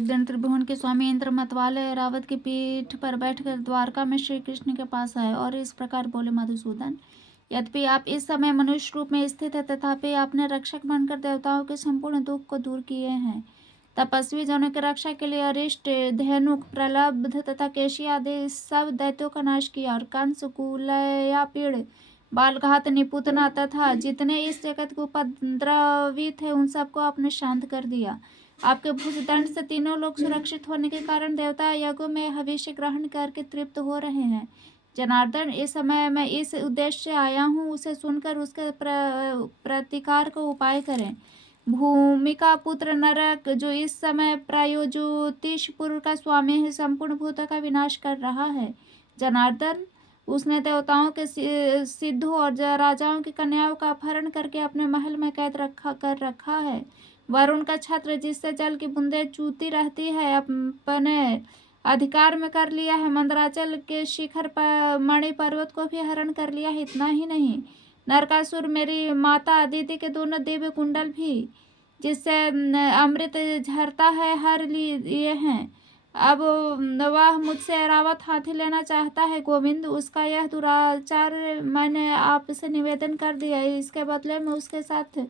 एक दिन त्रिभुवन के स्वामी इंद्र मतवाले रावत की पीठ पर बैठकर द्वारका में श्री कृष्ण के पास आए और इस प्रकार बोले, मधुसूदन, यद्यपि आप इस समय मनुष्य रूप में स्थित है, तथापि आपने रक्षक बनकर देवताओं के संपूर्ण दुख को दूर किए हैं। तपस्वी जनों की रक्षा के लिए अरिष्ट, धेनुक, प्रलब्ध तथा केशी आदि सब दैत्यों का नाश किया और कंस, कुलयापीड़, बालघात, निपुतना तथा जितने इस जगत को उपद्रवी थे उन सबको आपने शांत कर दिया। आपके भुजदंड से तीनों लोग सुरक्षित होने के कारण देवता यज्ञों में हविष्य ग्रहण करके तृप्त हो रहे हैं। जनार्दन, इस समय मैं इस उद्देश्य से आया हूँ, उसे सुनकर उसके प्रतिकार को उपाय करें। भूमिका पुत्र नरक, जो इस समय प्रायोज्योतिषपुर का स्वामी है, संपूर्ण भूतों का विनाश कर रहा है। जनार्दन, उसने देवताओं के सिद्धों और राजाओं की कन्याओं का अपहरण करके अपने महल में कैद कर रखा है। वरुण का छत्र, जिससे जल की बूंदें चूती रहती है, अपने अधिकार में कर लिया है। मंदराचल के शिखर पर मणि पर्वत को भी हरण कर लिया है। इतना ही नहीं, नरकासुर, मेरी माता अदिति के दोनों दिव्य कुंडल भी, जिससे अमृत झरता है, हर लिए हैं। अब वह मुझसे ऐरावत हाथी लेना चाहता है। गोविंद, उसका यह दुराचार मैंने आपसे निवेदन कर दिया है। इसके बदले में उसके साथ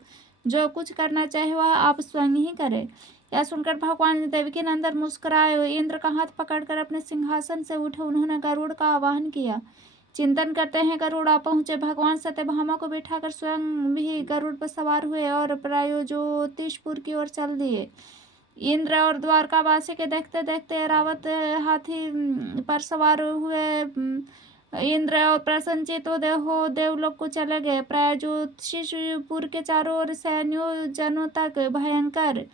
जो कुछ करना चाहे वह आप स्वयं ही करें। यह सुनकर भगवान देवकी नंदन मुस्कुराए। इंद्र का हाथ पकड़कर अपने सिंहासन से उठे। उन्होंने गरुड़ का आवाहन किया। चिंतन करते हैं गरुड़ आ पहुंचे। भगवान सत्यभामा को बिठाकर स्वयं भी गरुड़ पर सवार हुए और प्रायोज्योतिषपुर की ओर चल दिए। इंद्र और द्वारकावासी के देखते देखते ऐरावत हाथी पर सवार हुए इंद्र और प्रसन्नचित हो देवलोक को चले गए। प्रायोज्योतिषपुर के चारों ओर सैन्यों जनों तक भयंकर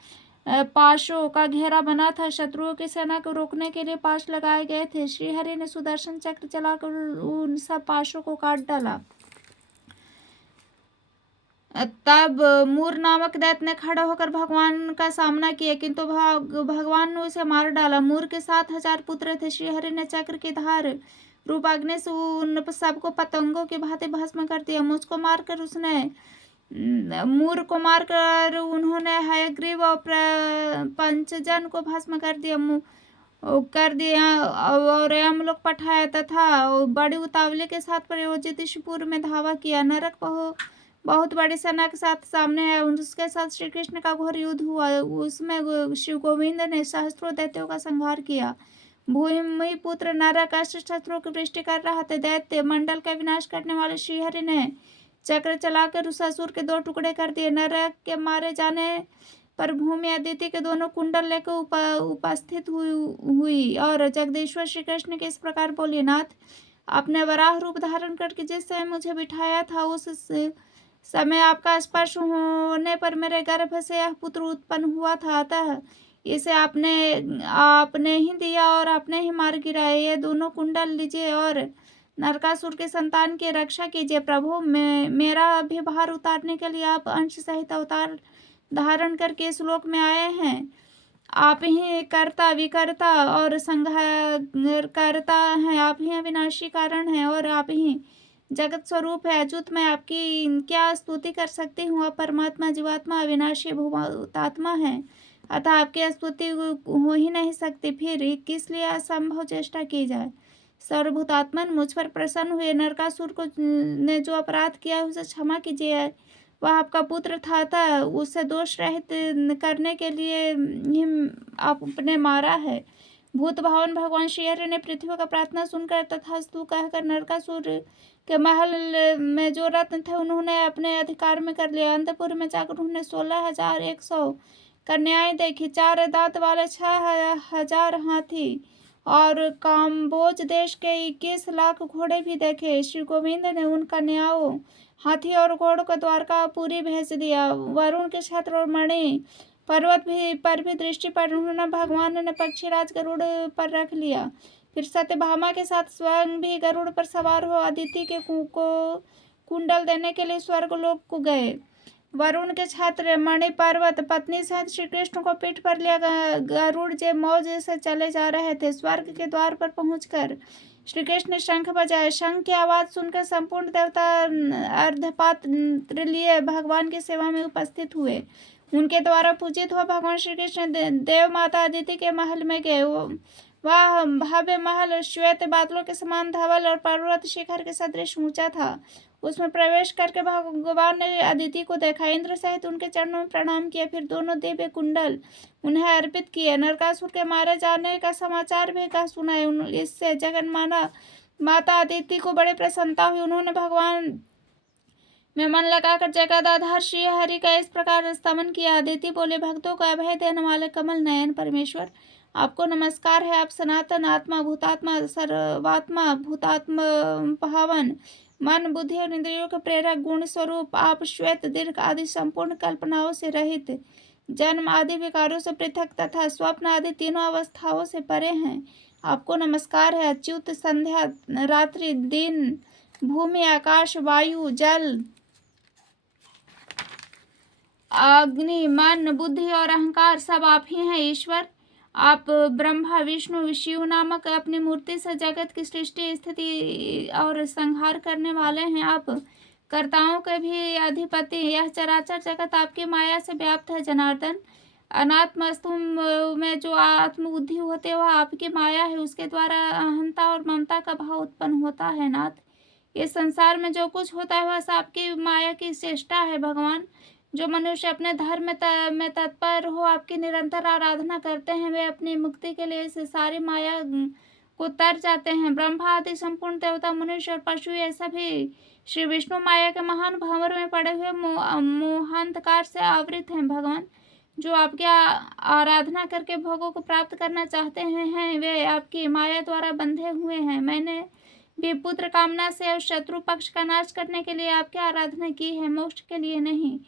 पाशों का घेरा बना था। शत्रुओं की सेना को रोकने के लिए पाश लगाए गए थे। श्रीहरि ने सुदर्शन चक्र चलाकर उन सब पाशों को काट डाला। तब मूर नामक दैत्य ने खड़ा होकर भगवान का सामना किया, किंतु भगवान ने उसे मार डाला। मूर के 7,000 पुत्र थे। श्रीहरि ने चक्र की धार रूप अग्नि से उन सबको पतंगों की भांति भस्म कर दिया। मूर को मारकर उन्होंने हयग्रीव और पंचजन को भस्म कर दिया और यमलोक पठाया तथा बड़ी उतावली के साथ प्रायोज्योतिषपुर में धावा किया। नरक बहुत बड़ी सेना के साथ सामने है। उसके साथ श्री कृष्ण का घोर युद्ध हुआ। उसमें शिव गोविंद ने सहस्त्रों दैत्यों का संहार किया। भूमि पुत्र नरक अस्त्र शस्त्रों की वृष्टि कर रहा था। दैत्य मंडल का विनाश करने वाले श्रीहरि ने चक्र चलाकर उस असुर के 2 टुकड़े कर दिए। नरक के मारे जाने पर भूमि अदिति के दोनों कुंडल लेकर उपस्थित हुई और जगदीश्वर श्री कृष्ण के इस प्रकार बोली, नाथ, आपने वराह रूप धारण करके जिस समय मुझे बिठाया था, उस समय आपका स्पर्श होने पर मेरे गर्भ से यह पुत्र उत्पन्न हुआ था। अतः इसे आपने ही दिया और आपने ही मार गिराया। ये दोनों कुंडल लीजिए और नरकासुर के संतान की रक्षा कीजिए। प्रभु, मेरा अभी भार उतारने के लिए आप अंश सहित अवतार धारण करके इस लोक में आए हैं। आप ही कर्ता, विकर्ता और संहारकर्ता हैं। आप ही अविनाशी कारण हैं और आप ही जगत स्वरूप है। अच्युत, मैं आपकी क्या स्तुति कर सकती हूँ। आप परमात्मा, जीवात्मा, अविनाशी भूतात्मा है, अतः आपकी स्तुति हो ही नहीं सकती। फिर किस लिए असंभव चेष्टा की जाए। सर्वभूतात्मन, मुझ पर प्रसन्न हुए। नरकासुर को ने जो अपराध किया उसे क्षमा कीजिए। वह आपका पुत्र था, उसे दोष रहित करने के लिए ही आपने मारा है। भूत भवन भगवान श्रीहरि ने पृथ्वी का प्रार्थना सुनकर तथास्तु कहकर नरकासुर के महल में जो रत्न थे उन्होंने अपने अधिकार में कर लिया। अंतपुर में जाकर उन्होंने 16,100 कन्याएं देखी, 4 दांत वाले 6,000 हाथी और काम्बोज देश के 21 लाख घोड़े भी देखे। श्री गोविंद ने उन कन्याओं, हाथी और घोड़ों को द्वारकापुरी भेज दिया। वरुण के छत्र और मणि पर्वत पर भी दृष्टि पर उन्होंने भगवान ने पक्षीराज गरुड़ पर रख लिया। फिर सत्यभामा के साथ स्वयं भी गरुड़ पर सवार हो अदिति के कुंडल देने के लिए स्वर्गलोक को गए। वरुण के छात्र मणि पर्वत पत्नी सहित श्री कृष्ण को पीठ पर लिया गरुड़ जे मौज से चले जा रहे थे। स्वर्ग के द्वार पर पहुंचकर श्री कृष्ण ने शंख बजाए। शंख की आवाज सुनकर संपूर्ण देवता अर्धपात्र लिए भगवान की सेवा में उपस्थित हुए। उनके द्वारा पूजित हुआ भगवान श्री कृष्ण देव माता अदिति के महल में गए। वह भव्य महल श्वेत बादलों के समान धवल और पर्वत शिखर के सदृश ऊंचा था। उसमें प्रवेश करके भगवान ने अदिति को देखा, इंद्र सहित उनके चरणों में प्रणाम किया, फिर दोनों दिव्य कुंडल उन्हें अर्पित किए। नरकासुर के मारे जाने का समाचार भी कहा सुनाए। इससे जगन्माता माता अदिति को बड़ी प्रसन्नता हुई। उन्होंने भगवान में मन लगाकर जगदाधार श्री हरि का इस प्रकार स्तमन किया। अदिति बोले, भक्तों को अभय देने वाले कमल नयन परमेश्वर, आपको नमस्कार है। आप सनातन आत्मा, भूतात्मा, सर्वात्मा, भूतात्मा भावन, मन, बुद्धि और इंद्रियों के प्रेरक गुण स्वरूप, आप श्वेत दीर्घ आदि संपूर्ण कल्पनाओं से रहित, जन्म आदि विकारों से पृथक तथा स्वप्न आदि तीनों अवस्थाओं से परे हैं। आपको नमस्कार है। अच्युत, संध्या, रात्रि, दिन, भूमि, आकाश, वायु, जल, अग्नि, मन, बुद्धि और अहंकार सब आप ही हैं ईश्वर। आप ब्रह्मा, विष्णु, शिव नामक अपनी मूर्ति से जगत की सृष्टि, स्थिति और संहार करने वाले हैं। आप कर्ताओं के भी अधिपति। यह चराचर जगत आपकी माया से व्याप्त है जनार्दन। अनात्म वस्तु में जो आत्मबुद्धि होती है वह आपकी माया है। उसके द्वारा अहंता और ममता का भाव उत्पन्न होता है नाथ। इस संसार में जो कुछ होता है वह आपकी माया की चेष्टा है भगवान। जो मनुष्य अपने धर्म में तत्पर हो आपकी निरंतर आराधना करते हैं, वे अपनी मुक्ति के लिए इस सारी माया को तर जाते हैं। ब्रह्मा आदि संपूर्ण देवता, मनुष्य और पशु ये सभी श्री विष्णु माया के महान भंवर में पड़े हुए मोहांधकार से आवृत हैं भगवान। जो आपकी आराधना करके भोगों को प्राप्त करना चाहते हैं वे आपकी माया द्वारा बंधे हुए हैं। मैंने भी पुत्र कामना से और शत्रु पक्ष का नाश करने के लिए आपकी आराधना की है, मोक्ष के लिए नहीं।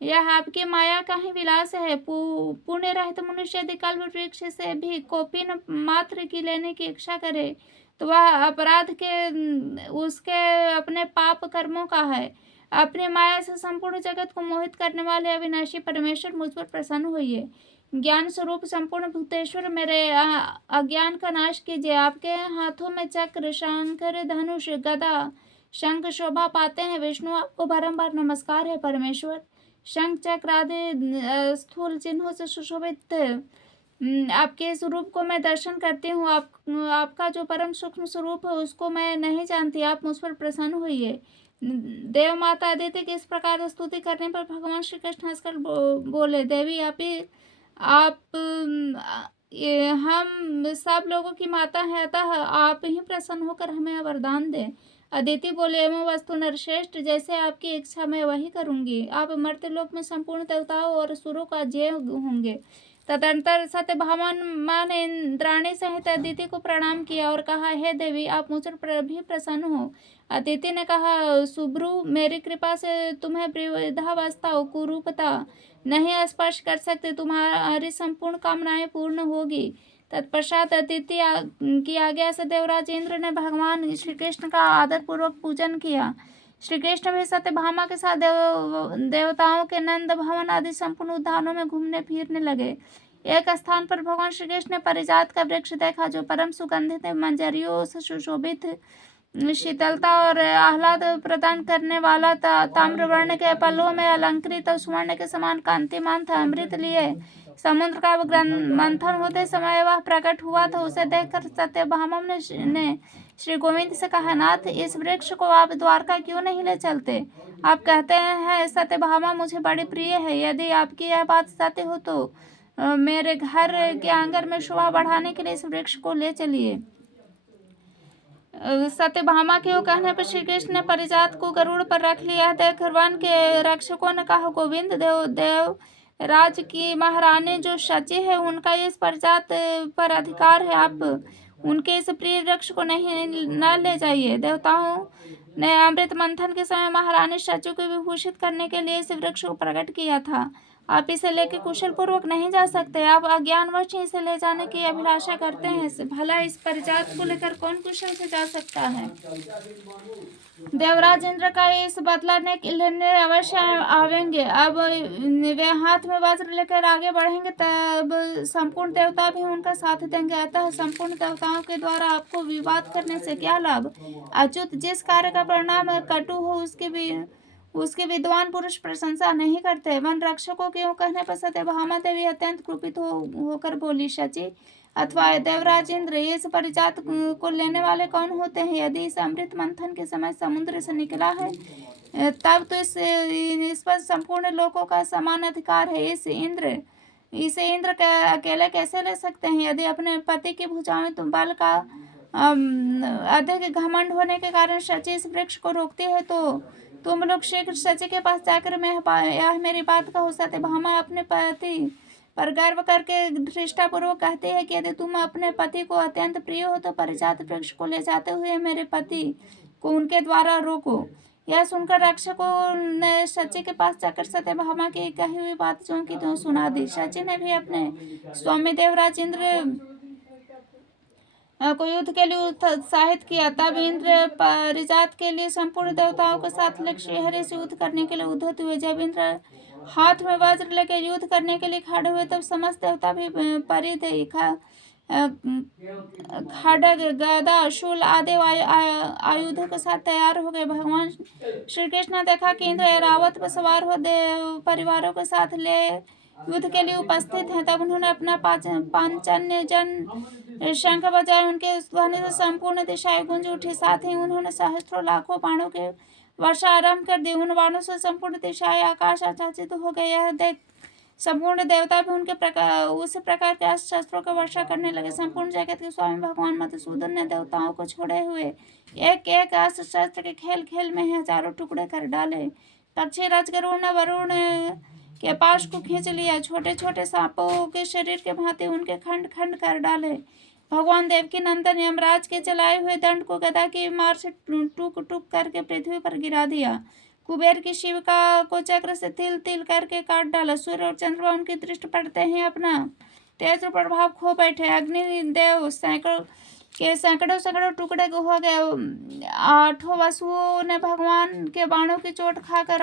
यह आपकी माया का ही विलास है। पुण्य रहित मनुष्य यदि कल्प वृक्ष से भी कौपीन मात्र की लेने की इच्छा करे तो वह अपराध के उसके अपने पाप कर्मों का है। अपनी माया से संपूर्ण जगत को मोहित करने वाले अविनाशी परमेश्वर, मुझ पर प्रसन्न होइए। ज्ञान स्वरूप संपूर्ण भूतेश्वर, मेरे अज्ञान का नाश कीजिए। आपके हाथों में चक्र, शंकर, धनुष, गदा, शंख शोभा पाते हैं विष्णु। आपको बारंबार नमस्कार है परमेश्वर। शंख, चक्र आदि स्थूल चिन्हों से सुशोभित आपके स्वरूप को मैं दर्शन करती हूँ। आपका जो परम सूक्ष्म स्वरूप है उसको मैं नहीं जानती। आप मुझ पर प्रसन्न हुई। देव माता अदिति की इस प्रकार स्तुति करने पर भगवान श्री कृष्ण हंसकर बोले, देवी आप हम सब लोगों की माता है, अतः आप ही प्रसन्न होकर हमें वरदान दें। अदिति बोले, एवं वस्तु नरश्रेष्ठ, जैसे आपकी इच्छा मैं वही करूंगी। आप मर्त्य लोक में संपूर्ण देवताओं और असुरों का जय होंगे। तदंतर सत्यभामा ने इंद्राणी सहित अदिति को प्रणाम किया और कहा, हे देवी, आप मुझ पर भी प्रसन्न हो। अदिति ने कहा, सुब्रु, मेरी कृपा से तुम्हें वृद्धावस्था, कुरूपता नहीं स्पर्श कर सकते। तुम्हारी संपूर्ण कामनाएं पूर्ण होगी। तत्पश्चात अदिति की आज्ञा से देवराज इंद्र ने भगवान श्री कृष्ण का आदर पूर्वक पूजन किया। श्री कृष्ण भी सत्यभामा के साथ देवताओं के नंद भवन आदि संपूर्ण उद्यानों में घूमने फिरने लगे। एक स्थान पर भगवान श्री कृष्ण ने परिजात का वृक्ष देखा जो परम सुगंधित मंजरियों से सुशोभित, शीतलता और आह्लाद प्रदान करने वाला था। ताम्रवर्ण के फलों में अलंकृत और स्वर्ण के समान कांतिमान था। अमृत लिए समुद्र का मंथन होते समय वह प्रकट हुआ था। उसे देखकर सत्यभामा ने श्री गोविंद से कहा, नाथ, इस वृक्ष को आप द्वारका क्यों नहीं ले चलते? आप कहते हैं सत्यभामा मुझे बड़ी प्रिय है। यदि आपकी यह बात सत्य हो तो मेरे घर के आंगन में शोभा बढ़ाने के लिए इस वृक्ष को ले चलिए। सत्यभामा के कहने पर श्री कृष्ण ने परिजात को गरुड़ पर रख लिया। देख वन के रक्षकों ने कहा, गोविंद, देव राज की महारानी जो शची है उनका इस परिजात पर अधिकार है। आप उनके इस प्रिय वृक्ष को नहीं न ले जाइए। देवताओं ने अमृत मंथन के समय महारानी शची को विभूषित करने के लिए इस वृक्ष को प्रकट किया था। आप इसे लेकर कुशल पूर्वक नहीं जा सकते। आप अज्ञानवश इसे ले जाने की अभिलाषा करते हैं। भला इस परिजात को लेकर कौन कुशल से जा सकता है? देवराज इंद्र का इस बदला लेने अवश्य आवेंगे। अब वे हाथ में वज्र लेकर आगे बढ़ेंगे, तब संपूर्ण देवता भी उनका साथ देंगे। अतः संपूर्ण देवताओं के द्वारा आपको विवाद करने से क्या लाभ? अच्युत, जिस कार्य का परिणाम कटु हो उसके विद्वान पुरुष प्रशंसा नहीं करते। वन रक्षकों के यूं कहने पर सत्यभामा देवी अत्यंत कुपित होकर बोली, शची अथवा देवराज इंद्र, इस परिजात को लेने वाले कौन होते हैं? यदि इस अमृत मंथन के समय समुद्र से निकला है तब तो इस पर संपूर्ण लोगों का समान अधिकार है। इसे इंद्र अकेले कैसे ले सकते हैं? यदि अपने पति की भुजाओं तुम बल का अधिक घमंड होने के कारण शची इस वृक्ष को रोकती है तो तुम लोग शीघ्र शची के पास जाकर यह मेरी बात कहो। सत्यभामा अपने पति पर गर्व करके धृष्टापूर्वक कहती है कि यदि तुम अपने पति को अत्यंत प्रिय हो तो परिजात वृक्ष को ले जाते हुए मेरे पति को उनके द्वारा रोको। यह सुनकर रक्षकों ने शची के पास जाकर सत्यभामा की कही हुई बात ज्यों की त्यों सुना दी। शची ने भी अपने स्वामी देवराज इंद्र को युद्ध के लिए उत्साहित किया। तब इंद्र परिजात के लिए संपूर्ण देवताओं के साथ श्रीहरि से युद्ध करने के लिए उद्धत हुए। जब इंद्र हाथ में वज्र लेकर युद्ध करने के लिए खड़े हुए तब समस्त देवता भी परिधि खड्ग गदा शूल आदि आयुधों के साथ तैयार हो गए। भगवान श्री कृष्ण ने देखा कि इंद्र ऐरावत पर सवार हो देव परिवारों के साथ ले युद्ध के लिए उपस्थित हैं। तब उन्होंने अपना पांचजन्य जन शंख बजाए। उनके ध्वनि से संपूर्ण दिशाएं गूंज उठी। साथ ही उन्होंने सहस्त्रों लाखों बाणों के वर्षा आरंभ कर दी। उन बाणों से संपूर्ण दिशाएं आकाश आच्छादित हो गए। यह देख संपूर्ण देवता भी उसी प्रकार के अस्त्र शस्त्रों का वर्षा करने लगे। संपूर्ण जगत के स्वामी भगवान मधुसूदन ने देवताओं को छोड़े हुए एक एक अस्त्र शस्त्र के खेल खेल में हजारों टुकड़े कर डाले। पक्षी राजगरुड़ ने वरुण के पाश को खींच लिया। छोटे छोटे सांपों के शरीर के भांति उनके खंड खंड कर डाले। भगवान देवकी नंदन यमराज के चलाए हुए दंड को गदा की मार से टूक टूक करके पृथ्वी पर गिरा दिया। कुबेर की शिविका को चक्र से तिल तिल करके काट डाला। सूर्य और चंद्रमा उनकी दृष्टि पड़ते ही अपना तेज प्रभाव खो बैठे। अग्निदेव सैकड़ों सैकड़ों टुकड़े हो गए। आठों वसुओं ने भगवान के बाणों की चोट खाकर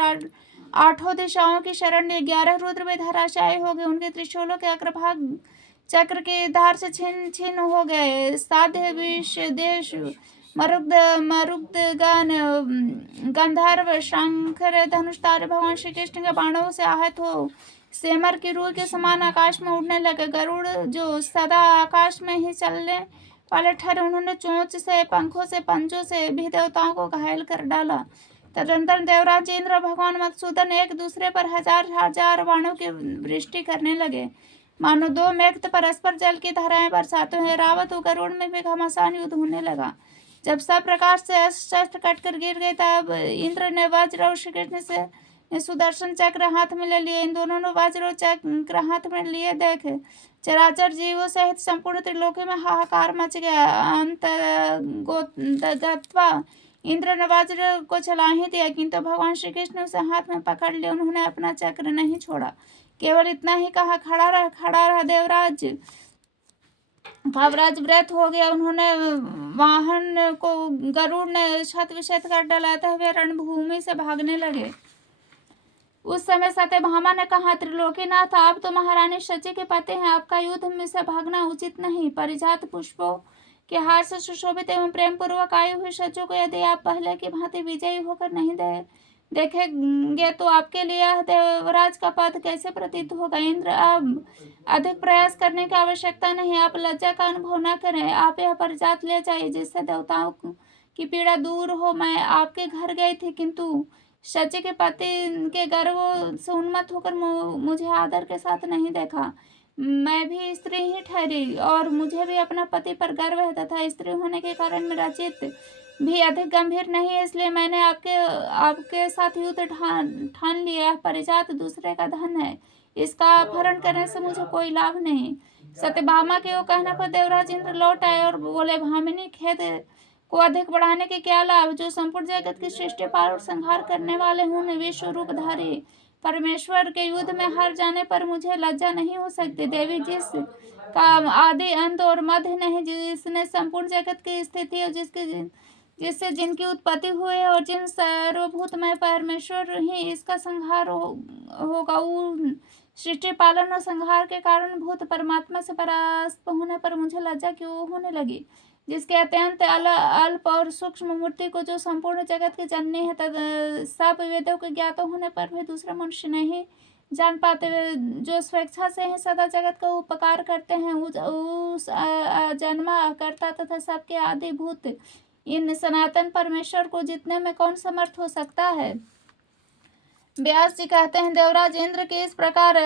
आठों दिशाओं की शरण ली। 11 रुद्र भी धराशायी हो गए। उनके त्रिशूलों के अग्रभाग चक्र की धार से छिन्न छिन्न हो गए। साध्य विष देश मरुद गंधर्व शंकर धनुषधारी भगवान श्री कृष्ण के बाणों से आहत हो सेमर की रूह के समान आकाश में उड़ने लगे। गरुड़ जो सदा आकाश में ही चलने वाले ठहरे, उन्होंने चोंच से पंखों से पंजों से भी देवताओं को घायल कर डाला। तदनंतर देवराज इंद्र भगवान मधुसूदन एक दूसरे पर हजार हजार बाणों की वृष्टि करने लगे, मानो दो मेघ परस्पर जल की धाराएं बरसाते हैं। रावत गरुड़ में भी घमासान युद्ध होने लगा। जब सब प्रकार से शस्त्र कटकर गिर गए तब इंद्र ने वज्र और श्री कृष्ण से सुदर्शन चक्र हाथ में ले लिए। इन दोनों ने वज्र और चक्र हाथ में लिए देख चराचर जीवों सहित संपूर्ण त्रिलोकी में हाहाकार मच गया। अंत इंद्र ने वज्र को चला ही दिया, किंतु भगवान श्री कृष्ण उसे हाथ में पकड़ लिए। उन्होंने अपना चक्र नहीं छोड़ा, केवल इतना ही कहा, खड़ा रह देवराज। कावराज व्रत हो गया। उन्होंने वाहन को गरुड़ ने छत विछेद कर डालाते हुए रणभूमि से भागने लगे। उस समय सत्यभामा ने कहा, त्रिलोकीनाथ, आप तो महारानी शची के पति हैं, आपका युद्ध में से भागना उचित नहीं। परिजात पुष्पों के हार से सुशोभित एवं प्रेम पूर्वक आई हुई शची को यदि आप पहले की भांति विजयी होकर नहीं देखेंगे तो आपके लिए यह देवराज का पद कैसे प्रतीत होगा। इंद्र, अब अधिक प्रयास करने की आवश्यकता नहीं। आप लज्जा का अनुभव न करें। आप यह परिजात ले जाइए जिससे देवताओं की पीड़ा दूर हो। मैं आपके घर गई थी, किंतु शची के पति के गर्व से उन्मत्त होकर मुझे आदर के साथ नहीं देखा। मैं भी स्त्री ही ठहरी और मुझे भी अपना पति पर गर्व है, तथा स्त्री होने के कारण मेरा चित्त भी अधिक गंभीर नहीं है, इसलिए मैंने आपके साथ युद्ध ठान लिया। परिजात दूसरे का धन है, इसका अपहरण करने से मुझे कोई लाभ नहीं। सत्यभामा के वो कहने पर देवराज इंद्र लौट आए और बोले, भामिनी, खेद को अधिक बढ़ाने के क्या लाभ? जो संपूर्ण जगत की सृष्टि पार और संहार करने वाले हूँ, विश्व रूपधारी परमेश्वर के युद्ध में हार जाने पर मुझे लज्जा नहीं हो सकती। देवी, जिस का आदि अंत और मध्य नहीं, जिसने संपूर्ण जगत की स्थिति और जिससे जिनकी उत्पत्ति हुई है और जिन सर्वभूतमय परमेश्वर ही इसका संहार होगा, उन सृष्टि पालन और संहार के कारण भूत परमात्मा से परास्त होने पर मुझे लज्जा क्यों होने लगी? जिसके अत्यंत अल्प और सूक्ष्म मूर्ति को जो संपूर्ण जगत की जननी है, तद सब वेदों के ज्ञात होने पर भी दूसरे मनुष्य नहीं जान पाते, वे जो स्वेच्छा से ही सदा जगत का उपकार करते हैं, उस जन्मा करता तथा सबके आदिभूत इन सनातन परमेश्वर को जीतने में कौन समर्थ हो सकता है। व्यास जी कहते हैं, देवराज इंद्र की इस प्रकार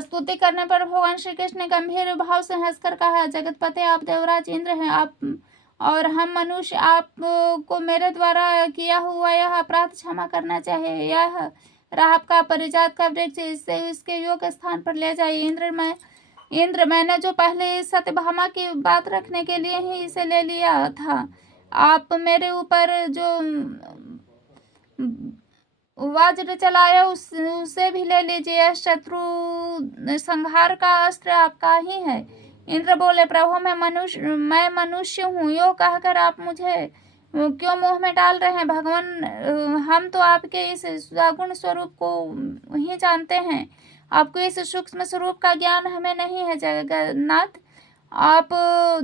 स्तुति करने पर भगवान श्री कृष्ण ने गंभीर भाव से हंसकर कहा, जगतपते आप देवराज इंद्र हैं, आप और हम मनुष्य आपको मेरे द्वारा किया हुआ यह अपराध क्षमा करना चाहिए। यह राहब का परिजात का वृक्ष, इससे इसके योग्य स्थान पर ले जाइए। इंद्र मैंने जो पहले इस सत्यभामा की बात रखने के लिए ही इसे ले लिया था, आप मेरे ऊपर जो वज्र चलाया उसे भी ले लीजिए। शत्रु संहार का अस्त्र आपका ही है। इंद्र बोले, प्रभु मैं मनुष्य हूँ, यो कहकर आप मुझे क्यों मुंह में डाल रहे हैं। भगवान, हम तो आपके इस सगुण स्वरूप को ही जानते हैं, आपको इस सूक्ष्म स्वरूप का ज्ञान हमें नहीं है। जगन्नाथ, आप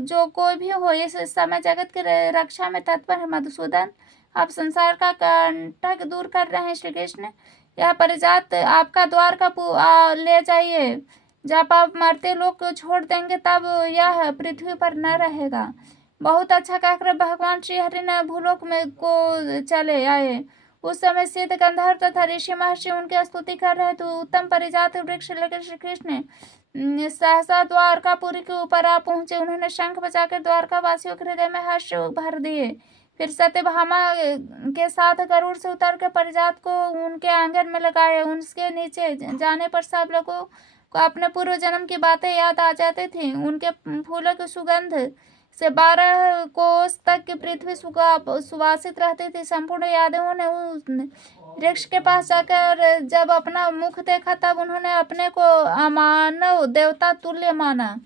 जो कोई भी हो, इस समय जगत की रक्षा में तत्पर है। मधुसूदन, आप संसार का कंटक दूर कर रहे हैं। श्री कृष्ण, यह परिजात आपका द्वार का ले जाइए। जब आप मरते लोग को छोड़ देंगे तब यह पृथ्वी पर न रहेगा। बहुत अच्छा कहकर भगवान श्री हरि ने भूलोक में को चले आए। उस समय सिद्ध गंधर्व तथा ऋषि महर्षि उनकी स्तुति कर रहे, तो उत्तम परिजात वृक्ष लेकर श्री कृष्ण सहसा द्वारकापुरी के ऊपर आ पहुंचे। उन्होंने शंख बजाकर द्वारका वासियों के हृदय में हर्ष भर दिए। फिर सत्यभामा के साथ गरुड़ से उतर के परिजात को उनके आंगन में लगाए। उसके नीचे जाने पर सब लोगों को अपने पूर्व जन्म की बातें याद आ जाती थी। उनके फूलों की सुगंध से 12 कोस तक की पृथ्वी सुवासित रहती थी। संपूर्ण यादवों ने उस वृक्ष के पास जाकर जब अपना मुख देखा, तब उन्होंने अपने को अमानव देवता तुल्य माना।